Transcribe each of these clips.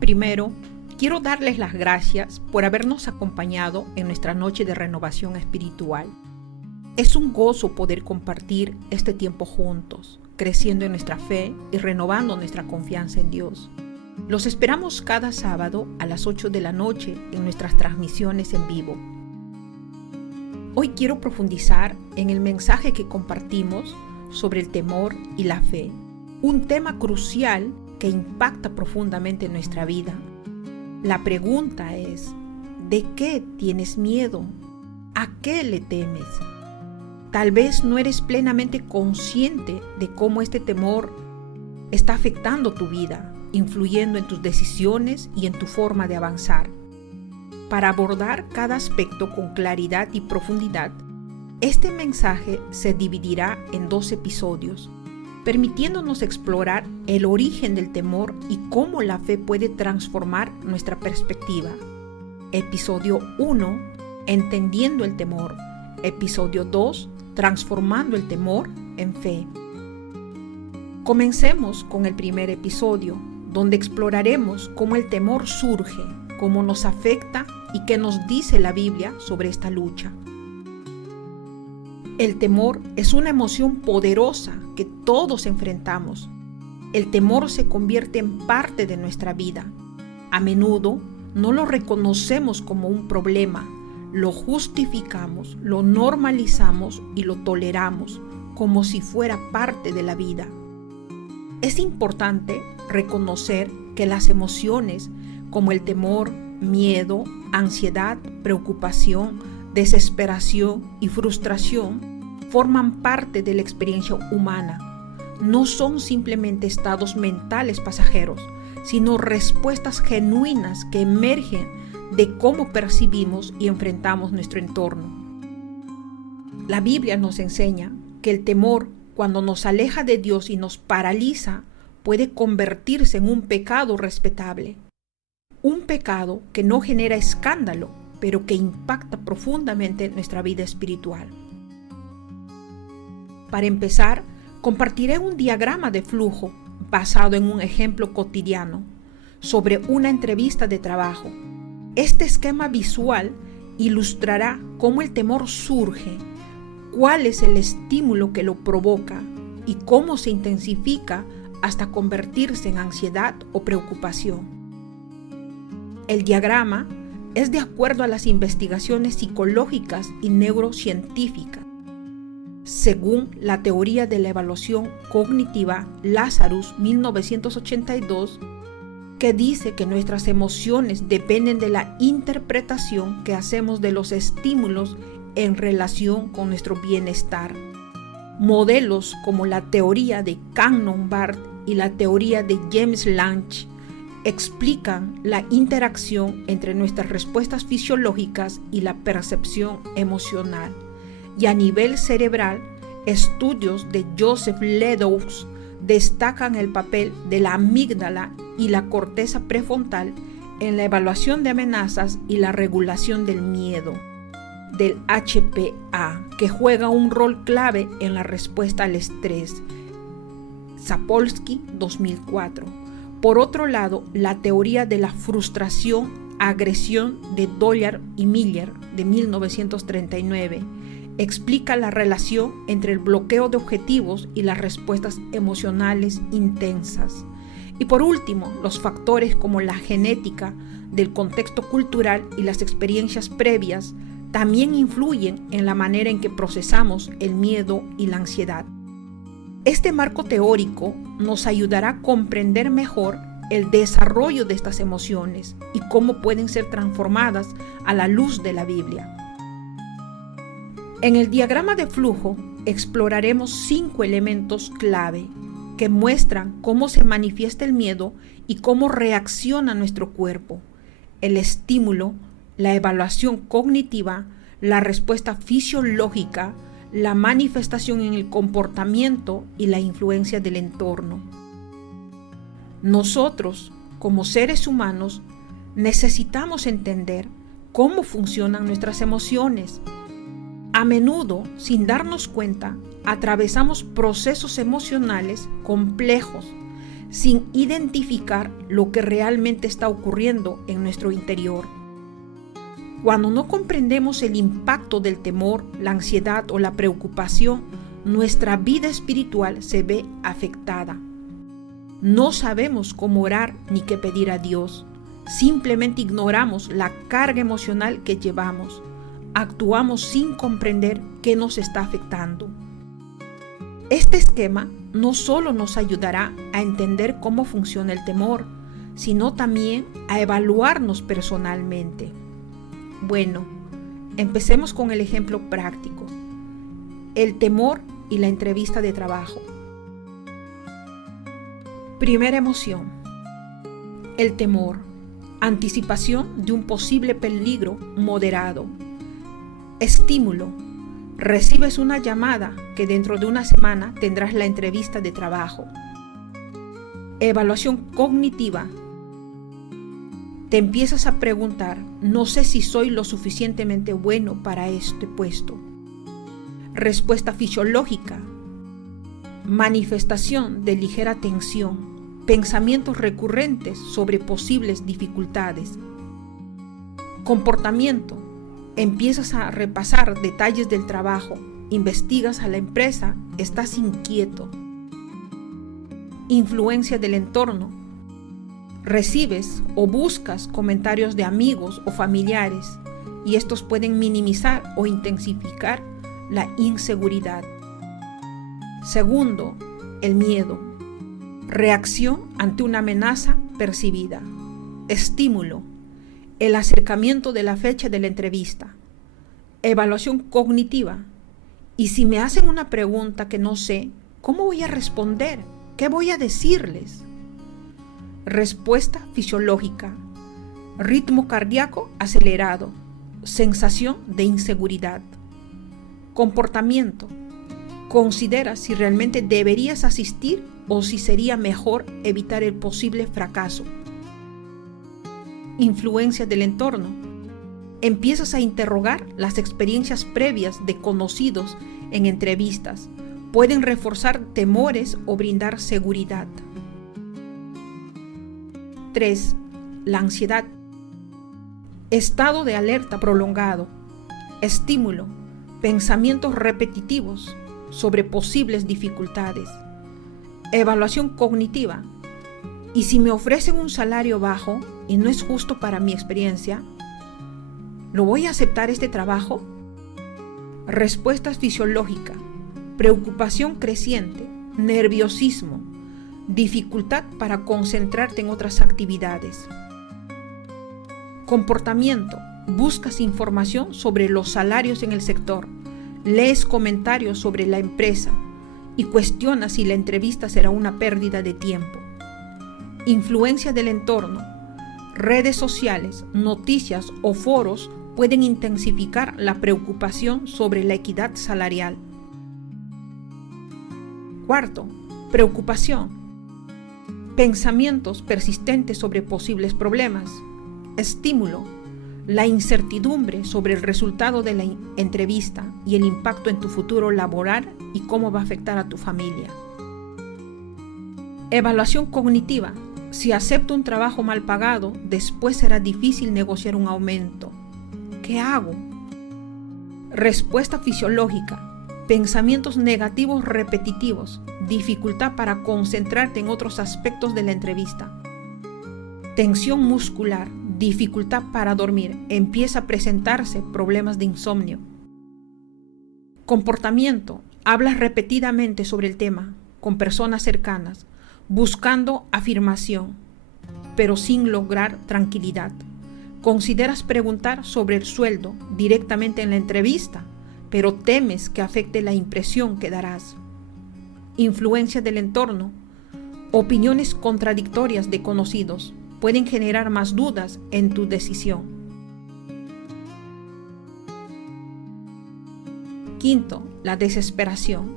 Primero, quiero darles las gracias por habernos acompañado en nuestra noche de renovación espiritual. Es un gozo poder compartir este tiempo juntos, creciendo en nuestra fe y renovando nuestra confianza en Dios. Los esperamos cada sábado a las 8 de la noche en nuestras transmisiones en vivo. Hoy quiero profundizar en el mensaje que compartimos sobre el temor y la fe, un tema crucial que impacta profundamente en nuestra vida. La pregunta es, ¿de qué tienes miedo? ¿A qué le temes? Tal vez no eres plenamente consciente de cómo este temor está afectando tu vida, influyendo en tus decisiones y en tu forma de avanzar. Para abordar cada aspecto con claridad y profundidad, este mensaje se dividirá en 2 episodios, permitiéndonos explorar el origen del temor y cómo la fe puede transformar nuestra perspectiva. Episodio 1, Entendiendo el temor. Episodio 2, Transformando el temor en fe. Comencemos con el primer episodio, donde exploraremos cómo el temor surge, cómo nos afecta y qué nos dice la Biblia sobre esta lucha. El temor es una emoción poderosa que todos enfrentamos. El temor se convierte en parte de nuestra vida. A menudo no lo reconocemos como un problema, lo justificamos, lo normalizamos y lo toleramos como si fuera parte de la vida. Es importante reconocer que las emociones como el temor, miedo, ansiedad, preocupación, desesperación y frustración forman parte de la experiencia humana. No son simplemente estados mentales pasajeros, sino respuestas genuinas que emergen de cómo percibimos y enfrentamos nuestro entorno. La Biblia nos enseña que el temor, cuando nos aleja de Dios y nos paraliza, puede convertirse en un pecado respetable. Un pecado que no genera escándalo, pero que impacta profundamente nuestra vida espiritual. Para empezar, compartiré un diagrama de flujo basado en un ejemplo cotidiano sobre una entrevista de trabajo. Este esquema visual ilustrará cómo el temor surge, cuál es el estímulo que lo provoca y cómo se intensifica hasta convertirse en ansiedad o preocupación. El diagrama es de acuerdo a las investigaciones psicológicas y neurocientíficas. Según la teoría de la evaluación cognitiva Lazarus 1982, que dice que nuestras emociones dependen de la interpretación que hacemos de los estímulos en relación con nuestro bienestar. Modelos como la teoría de Cannon-Barth y la teoría de James Lange explican la interacción entre nuestras respuestas fisiológicas y la percepción emocional. Y a nivel cerebral, estudios de Joseph Ledoux destacan el papel de la amígdala y la corteza prefrontal en la evaluación de amenazas y la regulación del miedo, del HPA, que juega un rol clave en la respuesta al estrés. Sapolsky, 2004. Por otro lado, la teoría de la frustración-agresión de Dollard y Miller, de 1939, explica la relación entre el bloqueo de objetivos y las respuestas emocionales intensas. Y por último, los factores como la genética, del contexto cultural y las experiencias previas también influyen en la manera en que procesamos el miedo y la ansiedad. Este marco teórico nos ayudará a comprender mejor el desarrollo de estas emociones y cómo pueden ser transformadas a la luz de la Biblia. En el diagrama de flujo exploraremos 5 elementos clave que muestran cómo se manifiesta el miedo y cómo reacciona nuestro cuerpo: el estímulo, la evaluación cognitiva, la respuesta fisiológica, la manifestación en el comportamiento y la influencia del entorno. Nosotros, como seres humanos, necesitamos entender cómo funcionan nuestras emociones. A menudo, sin darnos cuenta, atravesamos procesos emocionales complejos, sin identificar lo que realmente está ocurriendo en nuestro interior. Cuando no comprendemos el impacto del temor, la ansiedad o la preocupación, nuestra vida espiritual se ve afectada. No sabemos cómo orar ni qué pedir a Dios. Simplemente ignoramos la carga emocional que llevamos. Actuamos sin comprender qué nos está afectando. Este esquema no solo nos ayudará a entender cómo funciona el temor, sino también a evaluarnos personalmente. Bueno, empecemos con el ejemplo práctico. El temor y la entrevista de trabajo. Primera emoción. El temor. Anticipación de un posible peligro moderado. Estímulo. Recibes una llamada que dentro de una semana tendrás la entrevista de trabajo. Evaluación cognitiva. Te empiezas a preguntar, no sé si soy lo suficientemente bueno para este puesto. Respuesta fisiológica. Manifestación de ligera tensión, pensamientos recurrentes sobre posibles dificultades. Comportamiento. Empiezas a repasar detalles del trabajo, investigas a la empresa, estás inquieto. Influencia del entorno. Recibes o buscas comentarios de amigos o familiares y estos pueden minimizar o intensificar la inseguridad. Segundo, el miedo. Reacción ante una amenaza percibida. Estímulo. El acercamiento de la fecha de la entrevista. Evaluación cognitiva. Y si me hacen una pregunta que no sé, ¿cómo voy a responder? ¿Qué voy a decirles? Respuesta fisiológica. Ritmo cardíaco acelerado. Sensación de inseguridad. Comportamiento. Considera si realmente deberías asistir o si sería mejor evitar el posible fracaso. Influencia del entorno. Empiezas a interrogar las experiencias previas de conocidos en entrevistas. Pueden reforzar temores o brindar seguridad. 3. La ansiedad. Estado de alerta prolongado. Estímulo. Pensamientos repetitivos sobre posibles dificultades. Evaluación cognitiva. ¿Y si me ofrecen un salario bajo y no es justo para mi experiencia? ¿Lo voy a aceptar este trabajo? Respuesta fisiológica. Preocupación creciente, nerviosismo, dificultad para concentrarte en otras actividades. Comportamiento. Buscas información sobre los salarios en el sector, lees comentarios sobre la empresa y cuestionas si la entrevista será una pérdida de tiempo. Influencia del entorno. Redes sociales, noticias o foros pueden intensificar la preocupación sobre la equidad salarial. Cuarto, preocupación. Pensamientos persistentes sobre posibles problemas. Estímulo. La incertidumbre sobre el resultado de la entrevista y el impacto en tu futuro laboral y cómo va a afectar a tu familia. Evaluación cognitiva. Si acepto un trabajo mal pagado, después será difícil negociar un aumento. ¿Qué hago? Respuesta fisiológica. Pensamientos negativos repetitivos. Dificultad para concentrarte en otros aspectos de la entrevista. Tensión muscular. Dificultad para dormir. Empieza a presentarse problemas de insomnio. Comportamiento. Hablas repetidamente sobre el tema con personas cercanas, buscando afirmación, pero sin lograr tranquilidad. Consideras preguntar sobre el sueldo directamente en la entrevista, pero temes que afecte la impresión que darás. Influencia del entorno. Opiniones contradictorias de conocidos pueden generar más dudas en tu decisión. Quinto, la desesperación.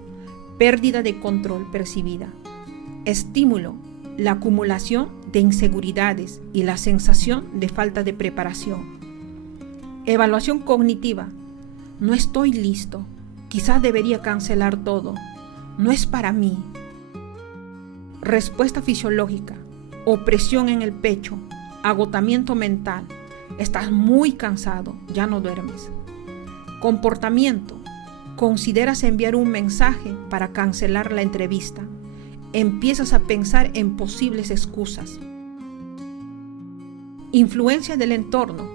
Pérdida de control percibida. Estímulo. La acumulación de inseguridades y la sensación de falta de preparación. Evaluación cognitiva. No estoy listo. Quizás debería cancelar todo. No es para mí. Respuesta fisiológica: opresión en el pecho, agotamiento mental, estás muy cansado, ya no duermes. Comportamiento: consideras enviar un mensaje para cancelar la entrevista. Empiezas a pensar en posibles excusas. Influencia del entorno: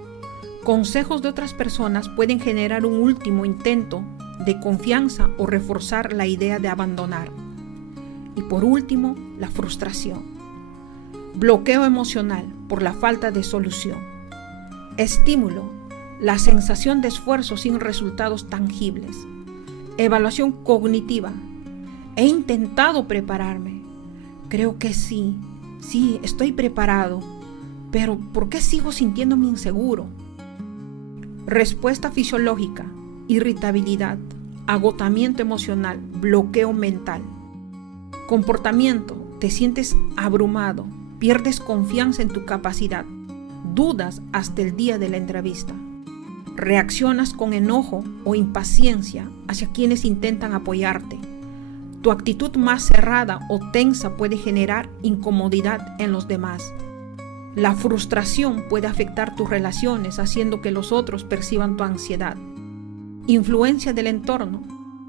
consejos de otras personas pueden generar un último intento de confianza o reforzar la idea de abandonar. Y por último, la frustración. Bloqueo emocional por la falta de solución. Estímulo: la sensación de esfuerzo sin resultados tangibles. Evaluación cognitiva: he intentado prepararme. Creo que sí, estoy preparado, pero ¿por qué sigo sintiéndome inseguro? Respuesta fisiológica: irritabilidad, agotamiento emocional, bloqueo mental. Comportamiento: te sientes abrumado, pierdes confianza en tu capacidad, dudas hasta el día de la entrevista. Reaccionas con enojo o impaciencia hacia quienes intentan apoyarte. Tu actitud más cerrada o tensa puede generar incomodidad en los demás. La frustración puede afectar tus relaciones, haciendo que los otros perciban tu ansiedad. Influencia del entorno: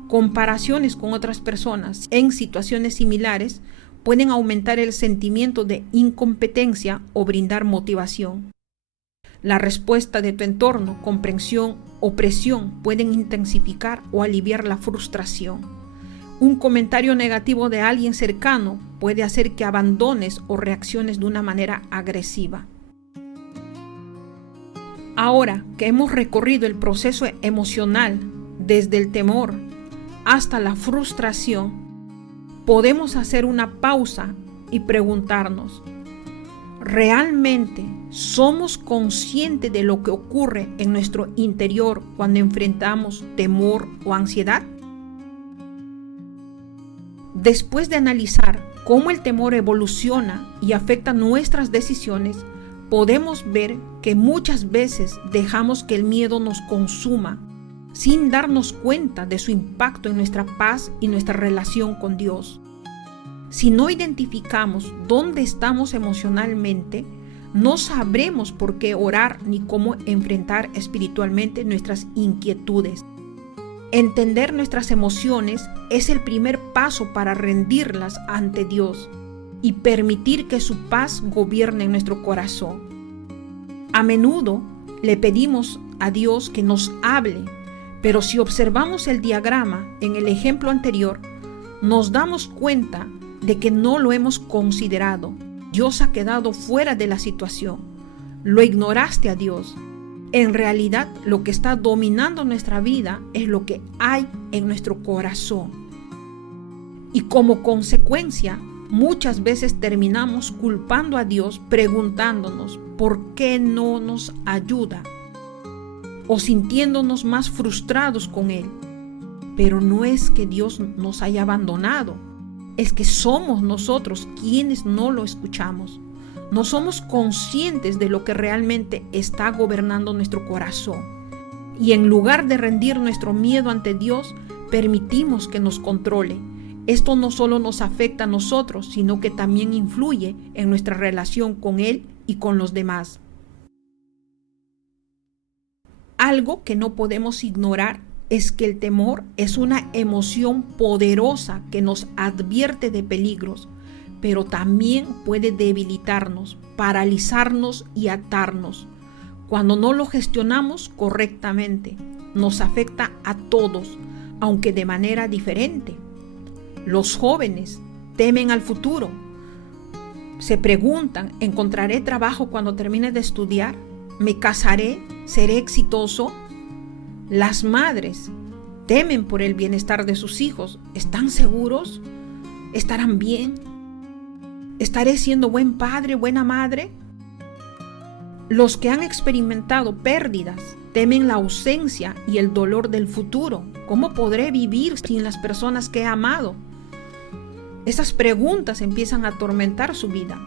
comparaciones con otras personas en situaciones similares pueden aumentar el sentimiento de incompetencia o brindar motivación. La respuesta de tu entorno, comprensión o presión pueden intensificar o aliviar la frustración. Un comentario negativo de alguien cercano puede hacer que abandones o reacciones de una manera agresiva. Ahora que hemos recorrido el proceso emocional desde el temor hasta la frustración, podemos hacer una pausa y preguntarnos: ¿realmente somos conscientes de lo que ocurre en nuestro interior cuando enfrentamos temor o ansiedad? Después de analizar cómo el temor evoluciona y afecta nuestras decisiones, podemos ver que muchas veces dejamos que el miedo nos consuma sin darnos cuenta de su impacto en nuestra paz y nuestra relación con Dios. Si no identificamos dónde estamos emocionalmente, no sabremos por qué orar ni cómo enfrentar espiritualmente nuestras inquietudes. Entender nuestras emociones es el primer paso para rendirlas ante Dios y permitir que su paz gobierne en nuestro corazón. A menudo le pedimos a Dios que nos hable, pero si observamos el diagrama en el ejemplo anterior, nos damos cuenta de que no lo hemos considerado. Dios ha quedado fuera de la situación. Lo ignoraste a Dios. En realidad, lo que está dominando nuestra vida es lo que hay en nuestro corazón. Y como consecuencia, muchas veces terminamos culpando a Dios preguntándonos por qué no nos ayuda o sintiéndonos más frustrados con Él. Pero no es que Dios nos haya abandonado, es que somos nosotros quienes no lo escuchamos. No somos conscientes de lo que realmente está gobernando nuestro corazón. Y en lugar de rendir nuestro miedo ante Dios, permitimos que nos controle. Esto no solo nos afecta a nosotros, sino que también influye en nuestra relación con Él y con los demás. Algo que no podemos ignorar es que el temor es una emoción poderosa que nos advierte de peligros, pero también puede debilitarnos, paralizarnos y atarnos. Cuando no lo gestionamos correctamente, nos afecta a todos, aunque de manera diferente. Los jóvenes temen al futuro. Se preguntan: ¿encontraré trabajo cuando termine de estudiar? ¿Me casaré? ¿Seré exitoso? Las madres temen por el bienestar de sus hijos. ¿Están seguros? ¿Estarán bien? ¿Estaré siendo buen padre, buena madre? Los que han experimentado pérdidas temen la ausencia y el dolor del futuro. ¿Cómo podré vivir sin las personas que he amado? Esas preguntas empiezan a atormentar su vida.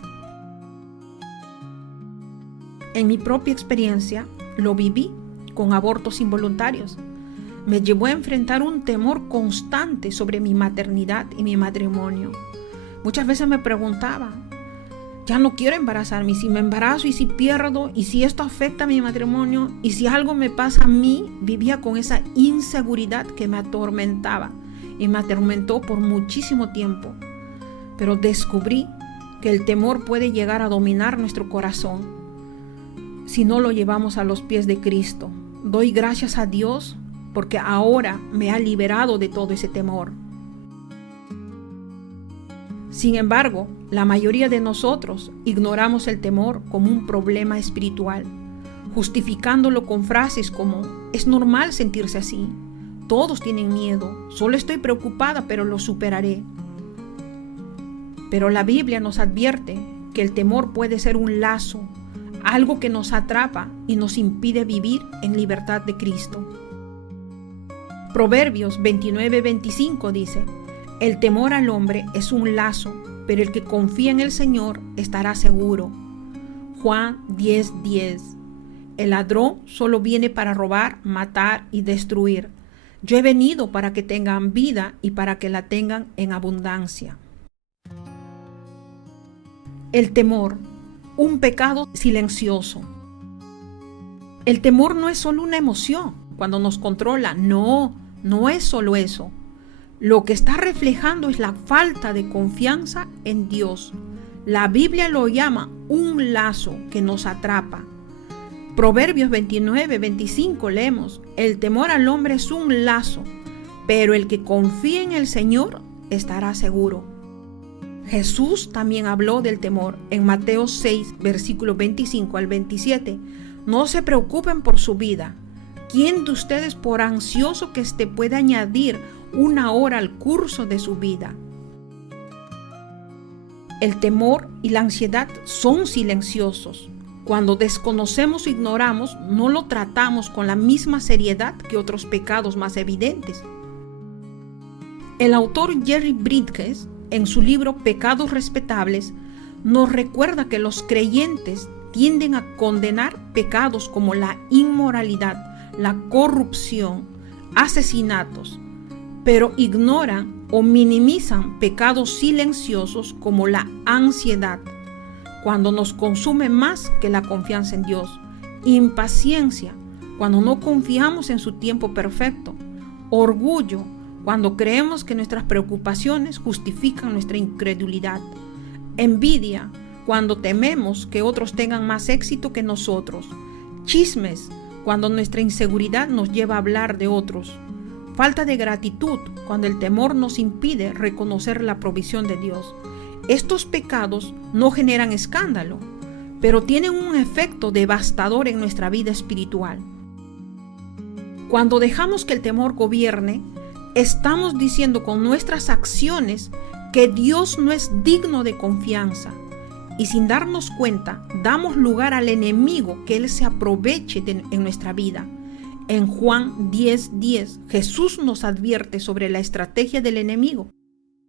En mi propia experiencia lo viví con abortos involuntarios. Me llevó a enfrentar un temor constante sobre mi maternidad y mi matrimonio. Muchas veces me preguntaba, ya no quiero embarazarme, y si me embarazo, y si pierdo, y si esto afecta a mi matrimonio, y si algo me pasa a mí. Vivía con esa inseguridad que me atormentaba y me atormentó por muchísimo tiempo. Pero descubrí que el temor puede llegar a dominar nuestro corazón si no lo llevamos a los pies de Cristo. Doy gracias a Dios porque ahora me ha liberado de todo ese temor. Sin embargo, la mayoría de nosotros ignoramos el temor como un problema espiritual, justificándolo con frases como: es normal sentirse así, todos tienen miedo, solo estoy preocupada, pero lo superaré. Pero la Biblia nos advierte que el temor puede ser un lazo, algo que nos atrapa y nos impide vivir en libertad de Cristo. Proverbios 29:25 dice: el temor al hombre es un lazo, pero el que confía en el Señor estará seguro. Juan 10:10. El ladrón solo viene para robar, matar y destruir. Yo he venido para que tengan vida y para que la tengan en abundancia. El temor, un pecado silencioso. El temor no es solo una emoción cuando nos controla, no es solo eso. Lo que está reflejando es la falta de confianza en Dios. La Biblia lo llama un lazo que nos atrapa. Proverbios 29:25 leemos: el temor al hombre es un lazo, pero el que confía en el Señor estará seguro. Jesús también habló del temor en Mateo 6, versículos 25 al 27. No se preocupen por su vida. ¿Quién de ustedes, por ansioso que esté, puede añadir una hora al curso de su vida? El temor y la ansiedad son silenciosos. Cuando desconocemos o ignoramos, no lo tratamos con la misma seriedad que otros pecados más evidentes. El autor Jerry Bridges, en su libro Pecados Respetables, nos recuerda que los creyentes tienden a condenar pecados como la inmoralidad, la corrupción, asesinatos, pero ignoran o minimizan pecados silenciosos como la ansiedad, cuando nos consume más que la confianza en Dios; impaciencia, cuando no confiamos en su tiempo perfecto; orgullo, cuando creemos que nuestras preocupaciones justifican nuestra incredulidad; envidia, cuando tememos que otros tengan más éxito que nosotros; chismes, cuando nuestra inseguridad nos lleva a hablar de otros; falta de gratitud, cuando el temor nos impide reconocer la provisión de Dios. Estos pecados no generan escándalo, pero tienen un efecto devastador en nuestra vida espiritual. Cuando dejamos que el temor gobierne, estamos diciendo con nuestras acciones que Dios no es digno de confianza, y sin darnos cuenta damos lugar al enemigo que Él se aproveche en nuestra vida. En Juan 10:10, Jesús nos advierte sobre la estrategia del enemigo.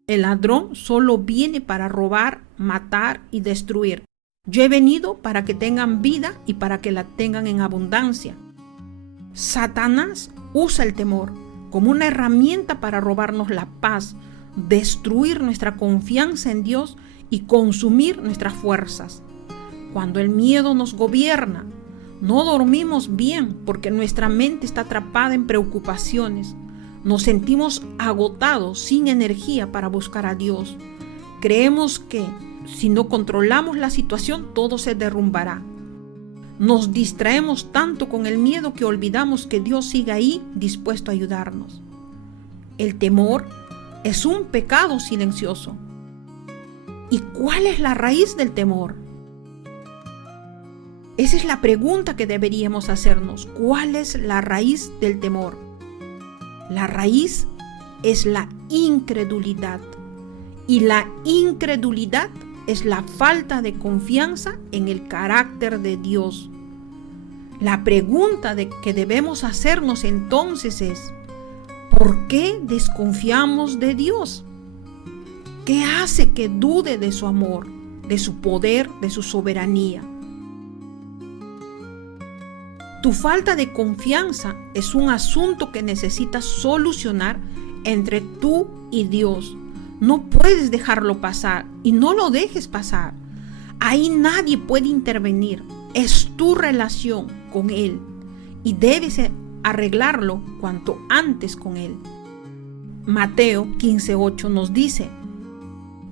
El ladrón solo viene para robar, matar y destruir. Yo he venido para que tengan vida y para que la tengan en abundancia. Satanás usa el temor como una herramienta para robarnos la paz, destruir nuestra confianza en Dios y consumir nuestras fuerzas. Cuando el miedo nos gobierna, no dormimos bien porque nuestra mente está atrapada en preocupaciones. Nos sentimos agotados, sin energía para buscar a Dios. Creemos que si no controlamos la situación, todo se derrumbará. Nos distraemos tanto con el miedo que olvidamos que Dios sigue ahí dispuesto a ayudarnos. El temor es un pecado silencioso. ¿Y cuál es la raíz del temor? Esa es la pregunta que deberíamos hacernos. ¿Cuál es la raíz del temor? La raíz es la incredulidad. Y la incredulidad es la falta de confianza en el carácter de Dios. La pregunta que debemos hacernos entonces es: ¿por qué desconfiamos de Dios? ¿Qué hace que dude de su amor, de su poder, de su soberanía? Tu falta de confianza es un asunto que necesitas solucionar entre tú y Dios. No puedes dejarlo pasar y no lo dejes pasar. Ahí nadie puede intervenir. Es tu relación con Él y debes arreglarlo cuanto antes con Él. Mateo 15:8 nos dice: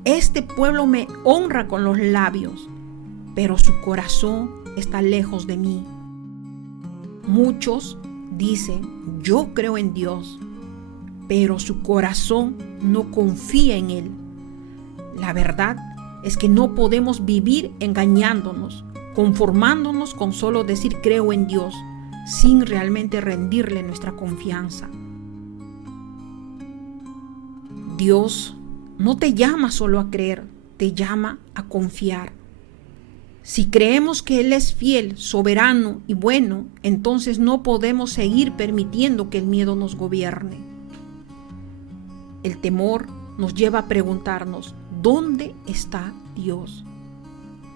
este pueblo me honra con los labios, pero su corazón está lejos de mí. Muchos dicen: yo creo en Dios, pero su corazón no confía en Él. La verdad es que no podemos vivir engañándonos, conformándonos con solo decir creo en Dios, sin realmente rendirle nuestra confianza. Dios no te llama solo a creer, te llama a confiar. Si creemos que Él es fiel, soberano y bueno, entonces no podemos seguir permitiendo que el miedo nos gobierne. El temor nos lleva a preguntarnos: ¿dónde está Dios?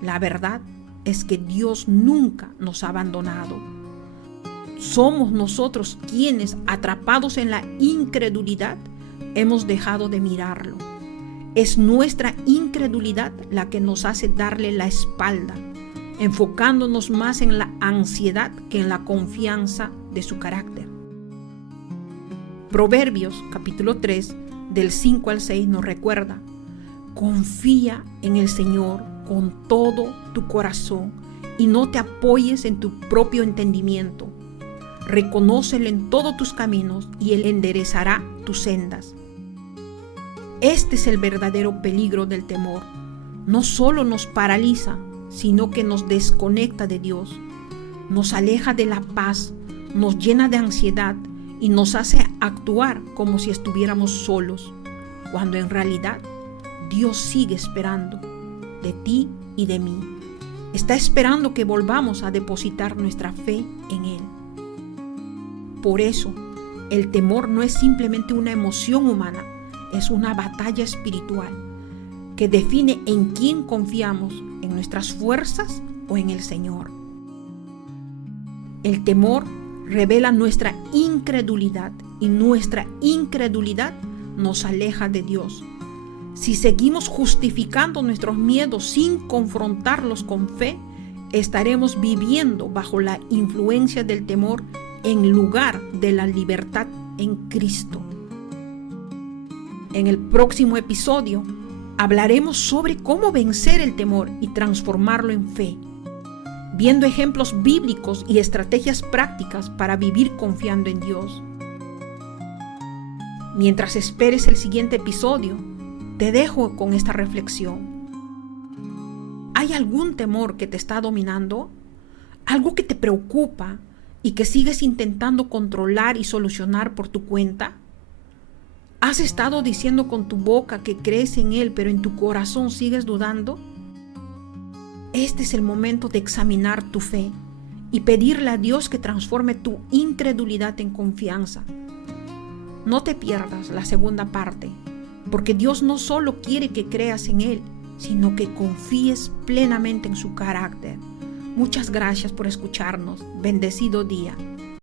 La verdad es que Dios nunca nos ha abandonado. Somos nosotros quienes, atrapados en la incredulidad, hemos dejado de mirarlo. Es nuestra incredulidad la que nos hace darle la espalda, enfocándonos más en la ansiedad que en la confianza de su carácter. Proverbios capítulo 3, del 5 al 6 nos recuerda: confía en el Señor con todo tu corazón y no te apoyes en tu propio entendimiento. Reconócelo en todos tus caminos y Él enderezará tus sendas. Este es el verdadero peligro del temor. No solo nos paraliza, sino que nos desconecta de Dios, nos aleja de la paz, nos llena de ansiedad y nos hace actuar como si estuviéramos solos, cuando en realidad Dios sigue esperando de ti y de mí. Está esperando que volvamos a depositar nuestra fe en Él. Por eso, el temor no es simplemente una emoción humana, es una batalla espiritual que define en quién confiamos, en nuestras fuerzas o en el Señor. El temor revela nuestra incredulidad y nuestra incredulidad nos aleja de Dios. Si seguimos justificando nuestros miedos sin confrontarlos con fe, estaremos viviendo bajo la influencia del temor en lugar de la libertad en Cristo. En el próximo episodio hablaremos sobre cómo vencer el temor y transformarlo en fe, viendo ejemplos bíblicos y estrategias prácticas para vivir confiando en Dios. Mientras esperes el siguiente episodio, te dejo con esta reflexión. ¿Hay algún temor que te está dominando? ¿Algo que te preocupa y que sigues intentando controlar y solucionar por tu cuenta? ¿Has estado diciendo con tu boca que crees en Él, pero en tu corazón sigues dudando? Este es el momento de examinar tu fe y pedirle a Dios que transforme tu incredulidad en confianza. No te pierdas la segunda parte, porque Dios no solo quiere que creas en Él, sino que confíes plenamente en su carácter. Muchas gracias por escucharnos. Bendecido día.